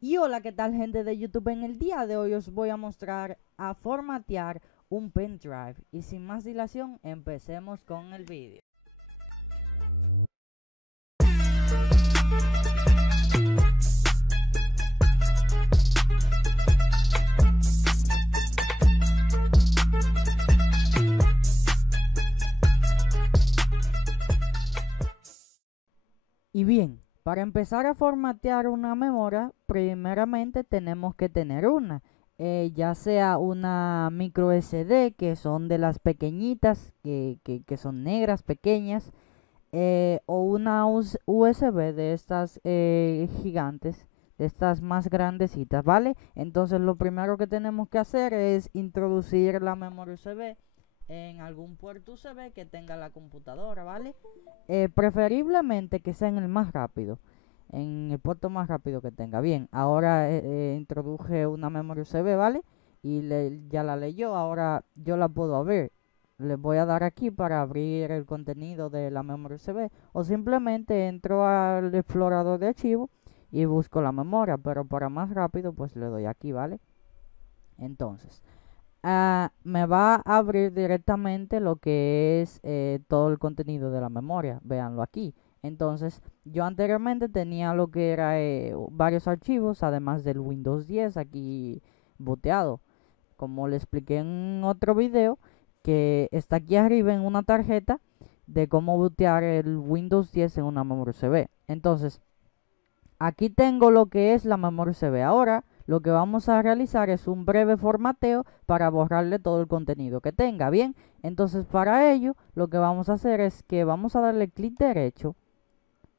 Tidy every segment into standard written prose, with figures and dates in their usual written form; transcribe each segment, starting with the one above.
Y hola, ¿qué tal gente de YouTube? En el día de hoy os voy a mostrar a formatear un pendrive. Y sin más dilación, empecemos con el vídeo. Y bien, para empezar a formatear una memoria, primeramente tenemos que tener una. Ya sea una micro SD, que son de las pequeñitas, que son negras, pequeñas, o una USB de estas gigantes, de estas más grandecitas, ¿vale? Entonces lo primero que tenemos que hacer es introducir la memoria USB en algún puerto USB que tenga la computadora, ¿vale? Preferiblemente que sea en el más rápido, en el puerto más rápido que tenga. Bien, ahora introduje una memoria USB, ¿vale? Y ya la leyó, ahora yo la puedo abrir. Le voy a dar aquí para abrir el contenido de la memoria USB, o simplemente entro al explorador de archivos y busco la memoria, pero para más rápido pues le doy aquí, ¿vale? Entonces me va a abrir directamente lo que es todo el contenido de la memoria. Véanlo aquí. Entonces, yo anteriormente tenía lo que era varios archivos, además del Windows 10 aquí boteado. Como le expliqué en otro video, que está aquí arriba en una tarjeta de cómo bootear el Windows 10 en una memoria USB. Entonces, aquí tengo lo que es la memoria USB. Ahora lo que vamos a realizar es un breve formateo para borrarle todo el contenido que tenga. Bien, entonces para ello lo que vamos a hacer es que vamos a darle clic derecho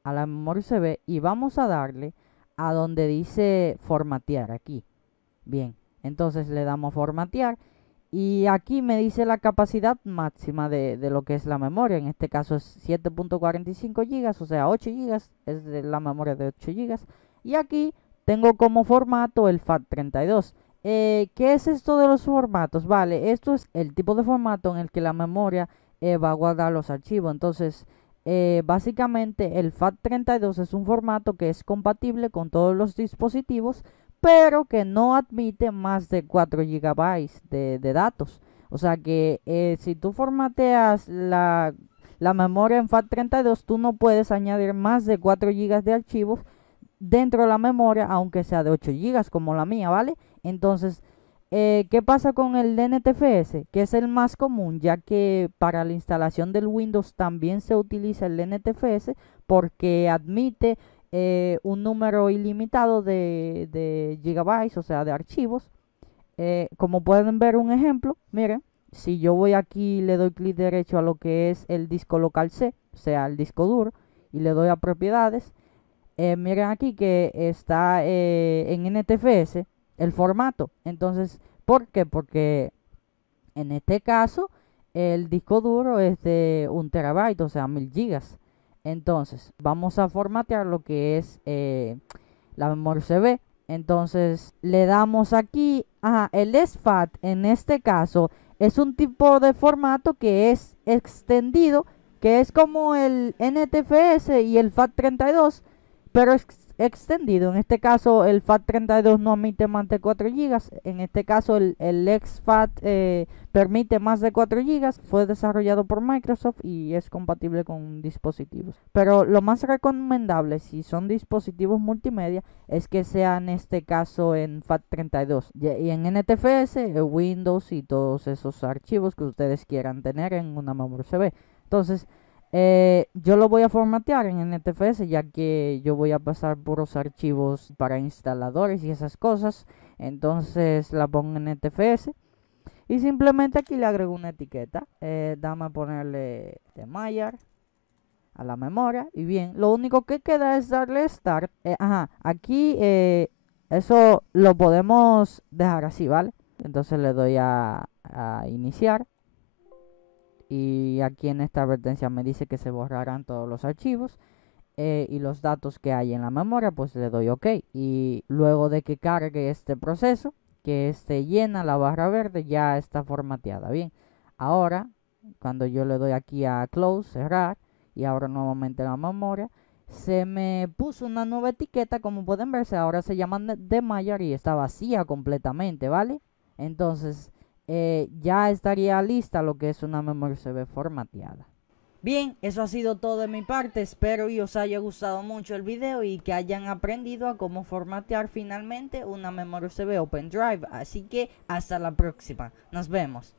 a la memoria USB y vamos a darle a donde dice formatear aquí. Bien, entonces le damos formatear y aquí me dice la capacidad máxima de lo que es la memoria. En este caso es 7.45 GB, o sea 8 GB, es de la memoria de 8 GB. Y aquí tengo como formato el FAT32. ¿Qué es esto de los formatos? Vale, esto es el tipo de formato en el que la memoria va a guardar los archivos. Entonces, básicamente el FAT32 es un formato que es compatible con todos los dispositivos, pero que no admite más de 4 gigabytes de datos. O sea que si tú formateas la memoria en FAT32, tú no puedes añadir más de 4 gigas de archivos dentro de la memoria, aunque sea de 8 gigas como la mía, ¿vale? Entonces, ¿qué pasa con el NTFS? Que es el más común, ya que para la instalación del Windows también se utiliza el NTFS porque admite un número ilimitado de gigabytes, o sea, de archivos. Como pueden ver un ejemplo, miren, si yo voy aquí y le doy clic derecho a lo que es el disco local C, o sea, el disco duro, y le doy a propiedades, miren aquí que está en NTFS el formato. Entonces, ¿por qué? Porque en este caso el disco duro es de 1 TB, o sea 1000 GB. Entonces, vamos a formatear lo que es la memoria USB. Entonces, le damos aquí, el SFAT en este caso es un tipo de formato que es extendido, que es como el NTFS y el FAT32, pero es extendido. En este caso el FAT32 no admite más de 4 gigas. En este caso el exFAT permite más de 4 gigas. Fue desarrollado por Microsoft y es compatible con dispositivos. Pero lo más recomendable si son dispositivos multimedia es que sea en este caso en FAT32 y en NTFS, Windows y todos esos archivos que ustedes quieran tener en una memoria USB. Entonces, yo lo voy a formatear en NTFS, ya que yo voy a pasar puros archivos para instaladores y esas cosas. Entonces la pongo en NTFS y simplemente aquí le agrego una etiqueta. Dame a ponerle de Mayar a la memoria. Y bien, lo único que queda es darle Start. Aquí eso lo podemos dejar así, ¿vale? Entonces le doy a iniciar. Y aquí en esta advertencia me dice que se borrarán todos los archivos y los datos que hay en la memoria, pues le doy OK. Y luego de que cargue este proceso, que esté llena la barra verde, ya está formateada. Bien, ahora cuando yo le doy aquí a Close, cerrar, y abro nuevamente la memoria, se me puso una nueva etiqueta, como pueden verse, ahora se llama de Mayer y está vacía completamente, ¿vale? Entonces, ya estaría lista lo que es una memoria USB formateada. Bien, eso ha sido todo de mi parte, espero y os haya gustado mucho el video y que hayan aprendido a cómo formatear finalmente una memoria USB Open Drive, así que hasta la próxima, nos vemos.